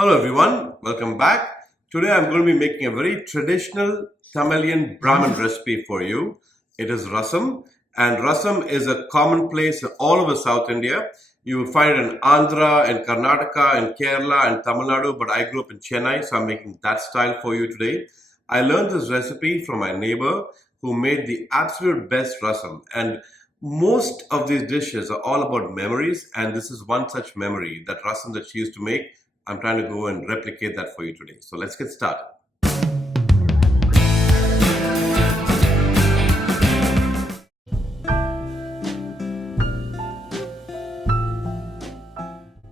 Hello everyone, welcome back. Today I'm going to be making a very traditional Tamilian Brahmin recipe for you. It is rasam, and rasam is a commonplace all over South India. You will find it in Andhra, in Karnataka, in Kerala, and Tamil Nadu, but I grew up in Chennai, so I'm making that style for you today. I learned this recipe from my neighbor who made the absolute best rasam, and most of these dishes are all about memories, and this is one such memory, that rasam that she used to make. I'm trying to go and replicate that for you today. So let's get started.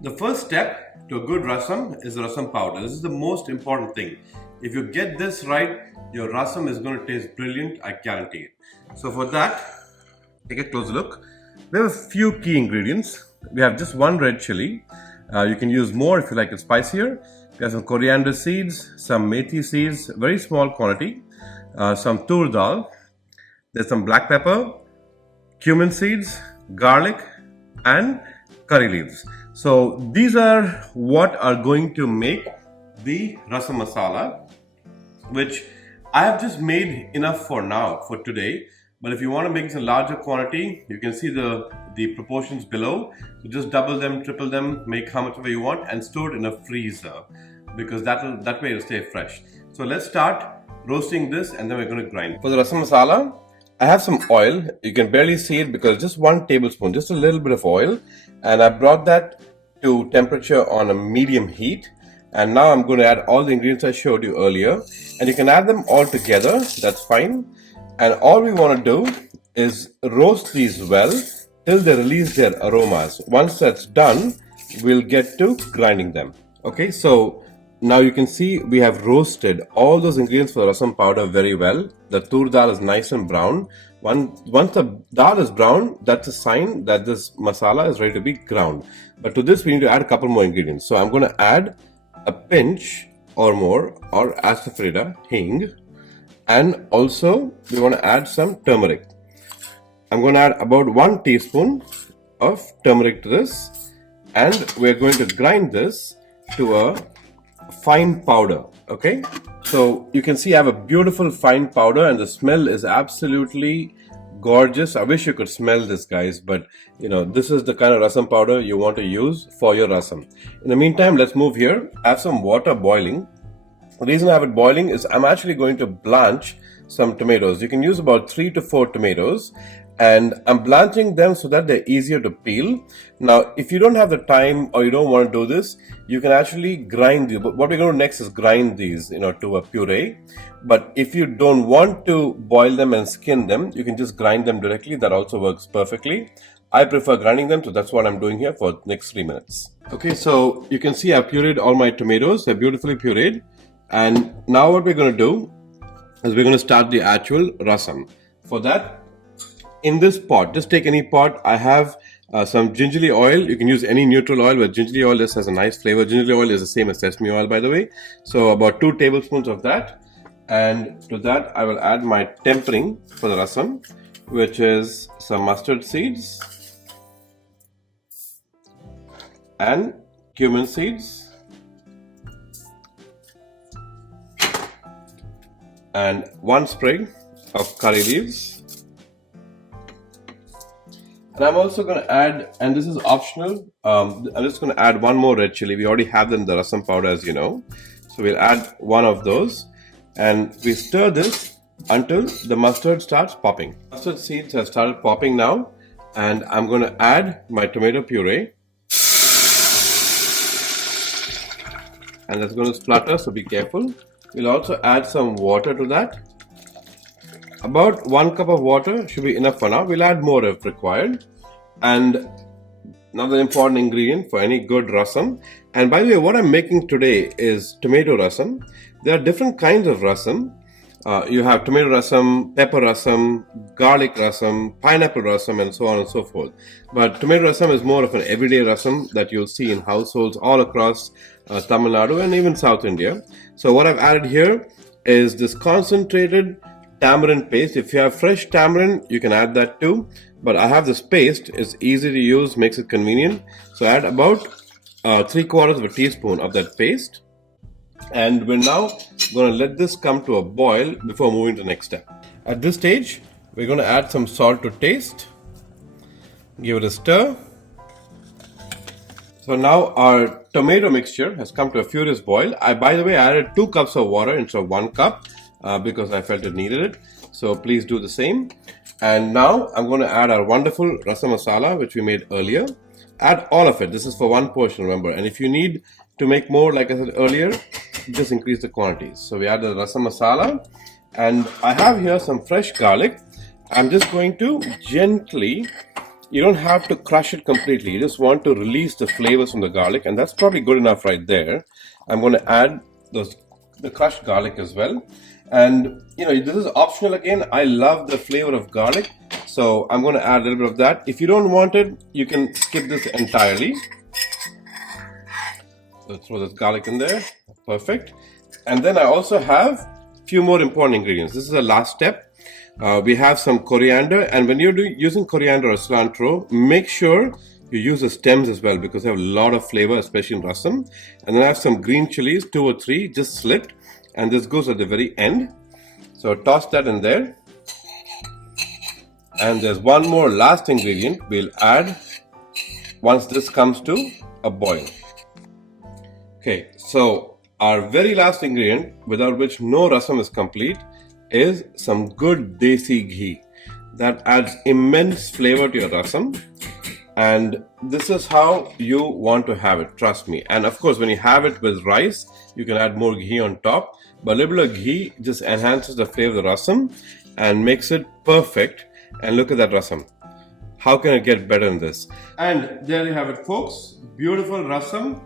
The first step to a good rasam is the rasam powder. This is the most important thing. If you get this right, your rasam is going to taste brilliant, I guarantee it. So for that, take a closer look. We have a few key ingredients. We have just one red chilli. You can use more if you like it spicier. We have some coriander seeds, some methi seeds, very small quantity, some tur dal. There's some black pepper, cumin seeds, garlic, and curry leaves. So these are what are going to make the rasam masala, which I have just made enough for now, for today. But if you want to make this in larger quantity, you can see the proportions below. So just double them, triple them, make how much ever you want, and store it in a freezer, because that way it'll stay fresh. So let's start roasting this, and then we're going to grind. For the rasam masala, I have some oil. You can barely see it because just 1 tablespoon, just a little bit of oil, and I brought that to temperature on a medium heat. And now I'm going to add all the ingredients I showed you earlier, and you can add them all together. That's fine. And all we want to do is roast these well till they release their aromas. Once that's done, we'll get to grinding them. Okay, so now you can see we have roasted all those ingredients for the rasam powder very well. The tur dal is nice and brown. Once the dal is brown, that's a sign that this masala is ready to be ground. But to this, we need to add a couple more ingredients. So I'm going to add a pinch or more, or asafoetida, hing. And also, we want to add some turmeric. I'm going to add about 1 teaspoon of turmeric to this. And we're going to grind this to a fine powder. Okay? So, you can see I have a beautiful fine powder, and the smell is absolutely gorgeous. I wish you could smell this, guys. But, this is the kind of rasam powder you want to use for your rasam. In the meantime, let's move here. I have some water boiling. The reason I have it boiling is I'm actually going to blanch some tomatoes. You can use about 3 to 4 tomatoes, and I'm blanching them so that they're easier to peel. Now, if you don't have the time or you don't want to do this, you can actually grind these. But what we're going to do next is grind these, to a puree. But if you don't want to boil them and skin them, you can just grind them directly. That also works perfectly. I prefer grinding them, so that's what I'm doing here for the next 3 minutes. Okay, so you can see I've pureed all my tomatoes. They're beautifully pureed. And now what we're going to do is we're going to start the actual rasam. For that, in this pot, just take any pot. I have some gingelly oil. You can use any neutral oil, but gingelly oil just has a nice flavor. Gingelly oil is the same as sesame oil, by the way. So about 2 tablespoons of that. And to that, I will add my tempering for the rasam, which is some mustard seeds and cumin seeds. And 1 sprig of curry leaves. And I'm also going to add, and this is optional, I'm just going to add 1 more red chili. We already have them in the rasam powder, as you know. So we'll add 1 of those. And we stir this until the mustard starts popping. Mustard seeds have started popping now. And I'm going to add my tomato puree. And that's going to splutter, so be careful. We'll also add some water to that. About 1 cup of water should be enough for now. We'll add more if required. And another important ingredient for any good rasam. And by the way, what I'm making today is tomato rasam. There are different kinds of rasam. You have tomato rasam, pepper rasam, garlic rasam, pineapple rasam, and so on and so forth. But tomato rasam is more of an everyday rasam that you'll see in households all across Tamil Nadu and even South India. So what I've added here is this concentrated tamarind paste. If you have fresh tamarind, you can add that too. But I have this paste. It's easy to use, makes it convenient. So add about 3/4 of a teaspoon of that paste. And we're now going to let this come to a boil before moving to the next step. At this stage, we're going to add some salt to taste. Give it a stir. So now our tomato mixture has come to a furious boil. By the way, I added 2 cups of water instead of 1 cup because I felt it needed it. So please do the same. And now I'm going to add our wonderful rasam masala, which we made earlier. Add all of it. This is for one portion, remember. And if you need to make more, like I said earlier, just increase the quantities. So we add the rasam masala. And I have here some fresh garlic. I'm just going to gently, you don't have to crush it completely. You just want to release the flavors from the garlic. And that's probably good enough right there. I'm going to add the crushed garlic as well. And this is optional again. I love the flavor of garlic. So I'm going to add a little bit of that. If you don't want it, you can skip this entirely. So throw this garlic in there. Perfect. And then I also have a few more important ingredients. This is the last step. We have some coriander. And when you're using coriander or cilantro, make sure you use the stems as well because they have a lot of flavor, especially in rasam. And then I have some green chilies, 2 or 3, just slipped. And this goes at the very end. So toss that in there. And there's one more last ingredient we'll add once this comes to a boil. Okay, so our very last ingredient, without which no rasam is complete, is some good desi ghee. That adds immense flavor to your rasam. And this is how you want to have it, trust me. And of course, when you have it with rice, you can add more ghee on top. But a little bit of ghee just enhances the flavor of the rasam and makes it perfect. And look at that rasam. How can it get better than this? And there you have it, folks. Beautiful rasam,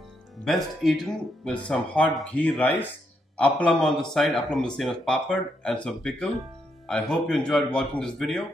best eaten with some hot ghee rice, appalam on the side, appalam the same as papad, and some pickle. I hope you enjoyed watching this video.